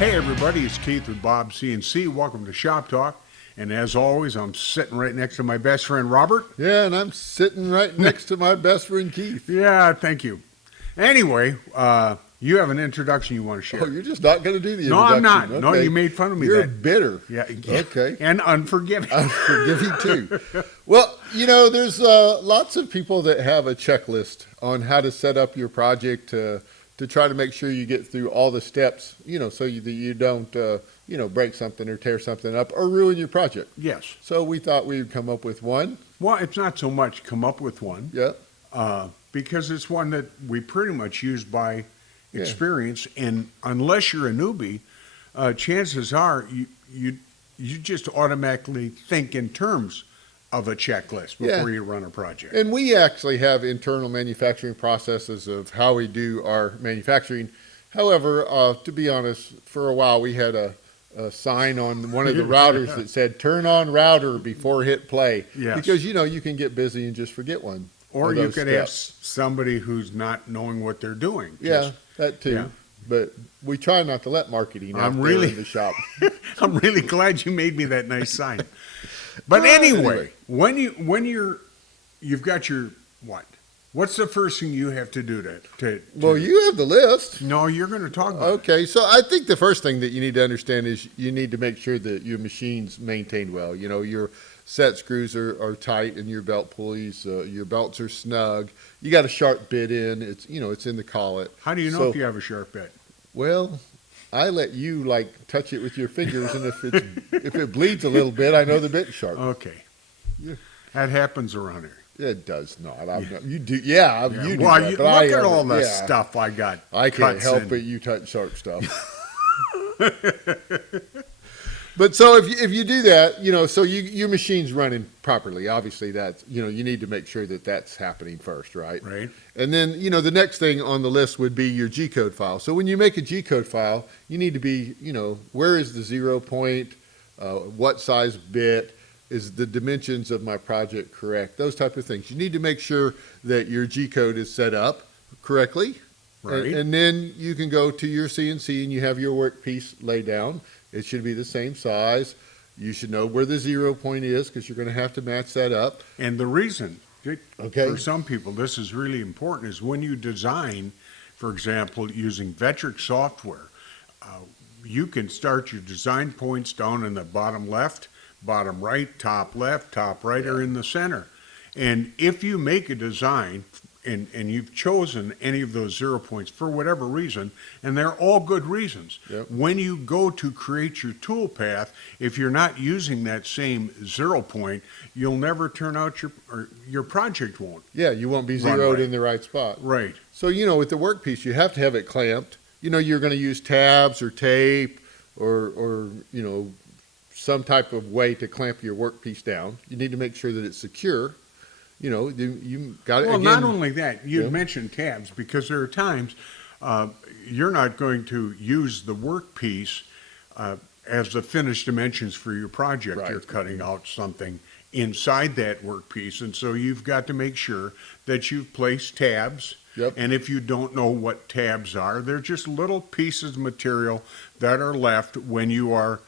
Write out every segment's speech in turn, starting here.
Hey everybody, it's Keith with Bob CNC. Welcome to Shop Talk. And as always, I'm sitting right next to my best friend Robert. Yeah, and I'm sitting right next to my best friend Keith. Yeah, thank you. Anyway, you have an introduction you want to share. Oh, you're just not going to do the No, introduction. I'm not. Okay. No, you made fun of me. You're bitter. Yeah. Okay. And unforgiving. Unforgiving too. Well, you know, there's lots of people that have a checklist on how to set up your project to try to make sure you get through all the steps, you know, so that you don't, break something or tear something up or ruin your project. Yes. So we thought we'd come up with one. Well, it's not so much come up with one. Yeah. Because it's one that we pretty much use by Yeah. experience. And unless you're a newbie, chances are you just automatically think in terms of a checklist before you run a project. And we actually have internal manufacturing processes of how we do our manufacturing. However, to be honest, for a while we had a sign on one of the routers that said "Turn on router before hit play." Yes. Because you can get busy and just forget one. Or of you those could steps. have somebody who's not knowing what they're doing. Yeah, that too. Yeah. But we try not to let marketing out I'm there really- in the shop. I'm really glad you made me that nice sign. But anyway, when you've got your what? What's the first thing you have to do to Well, you have the list. No, you're going to talk about it. Okay, so I think the first thing that you need to understand is you need to make sure that your machine's maintained well. You know, your set screws are tight and your belt pulleys, your belts are snug. You got a sharp bit in. It's in the collet. How do you know So- if you have a sharp bit? Well, I let you touch it with your fingers, and if it bleeds a little bit, I know the bit's sharp. Okay. Yeah. That happens around here. It does not. You do. Yeah, Yeah. you do. Well, that, you, but look I at haven't. all the Yeah. stuff I got. I can't cuts help in. it. You touch sharp stuff. But so if you do that, so your machine's running properly. Obviously, that's you need to make sure that that's happening first, right? Right. And then the next thing on the list would be your G code file. So when you make a G code file, you need to be where is the 0 point, what size bit, is the dimensions of my project correct? Those type of things. You need to make sure that your G code is set up correctly. Right. And then you can go to your CNC and you have your workpiece laid down. It should be the same size. You should know where the 0 point is because you're going to have to match that up. And the reason, Okay. for some people, this is really important, is when you design, for example, using Vectric software, you can start your design points down in the bottom left, bottom right, top left, top right, or in the center. And if you make a design and you've chosen any of those 0 points for whatever reason, and they're all good reasons, Yep. when you go to create your tool path, if you're not using that same 0 point, you'll never turn out your project won't. Yeah, you won't be Run zeroed right. in the right spot. Right. So, with the workpiece, you have to have it clamped. You're going to use tabs or tape or some type of way to clamp your workpiece down. You need to make sure that it's secure. You got it. Well, again, not only that, you Yeah. mentioned tabs because there are times you're not going to use the workpiece as the finished dimensions for your project. Right. You're cutting out something inside that workpiece, and so you've got to make sure that you've placed tabs. Yep. And if you don't know what tabs are, they're just little pieces of material that are left when you're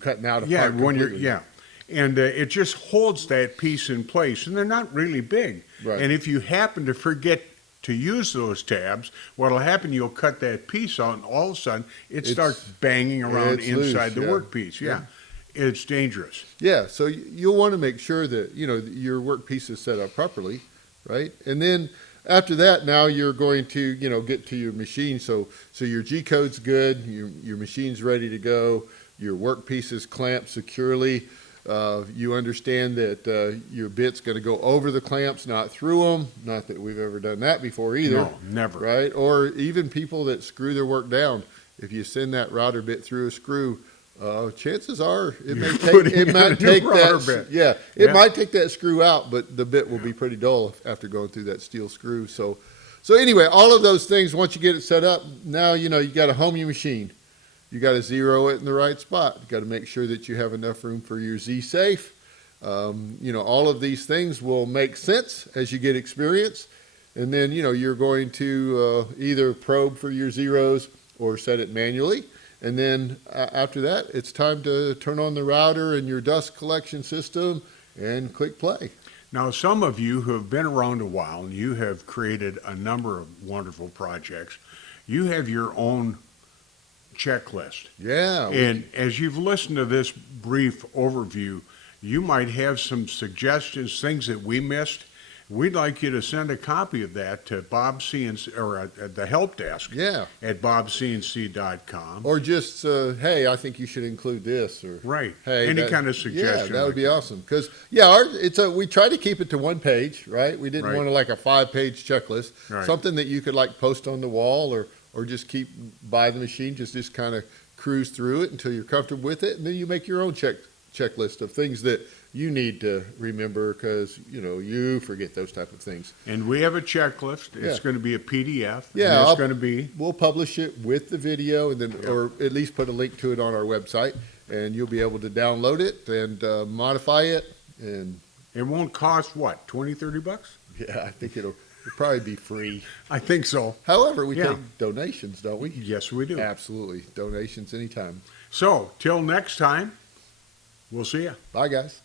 cutting out a yeah, part when you're completely. yeah, and it just holds that piece in place, and they're not really big. Right. And if you happen to forget to use those tabs, what'll happen? You'll cut that piece out, and all of a sudden it starts banging around it's inside loose, the yeah. workpiece. Yeah. It's dangerous. Yeah, so you'll want to make sure that your workpiece is set up properly, right? And then after that, now you're going to get to your machine. So your G code's good, your machine's ready to go, your workpiece is clamped securely. You understand that your bit's going to go over the clamps, not through them. Not that we've ever done that before either. No, never. Right? Or even people that screw their work down. If you send that router bit through a screw, chances are it may putting take in a new router bit. Yeah, it Yeah. might take that screw out, but the bit will be pretty dull after going through that steel screw. So anyway, all of those things, once you get it set up, now you got to home your machine. You got to zero it in the right spot. You got to make sure that you have enough room for your Z safe. All of these things will make sense as you get experience, and then you're going to either probe for your zeros or set it manually. And then after that, it's time to turn on the router and your dust collection system and click play. Now, some of you who have been around a while and you have created a number of wonderful projects, you have your own checklist. Yeah. And as you've listened to this brief overview, you might have some suggestions, things that we missed. We'd like you to send a copy of that to Bob CNC, or at the help desk Yeah. at bobcnc.com. Or just, hey, I think you should include this, or Right. hey, Any that- kind of suggestion. Yeah, that would like be awesome. Because we try to keep it to one page, right? We didn't Right. want like a 5-page checklist, Right. something that you could like post on the wall, or just keep by the machine, just kind of cruise through it until you're comfortable with it, and then you make your own checklist of things that you need to remember, because you forget those type of things. And we have a checklist. It's Yeah. going to be a PDF. and Yeah, it's going to be. We'll publish it with the video, and then, or at least put a link to it on our website, and you'll be able to download it and modify it. And It won't cost what, 20, 30 bucks? yeah, I think it'll probably be free. I think so. However, we Yeah. take donations, don't we? Yes, we do. Absolutely, donations anytime. So, till next time, we'll see you. Bye, guys.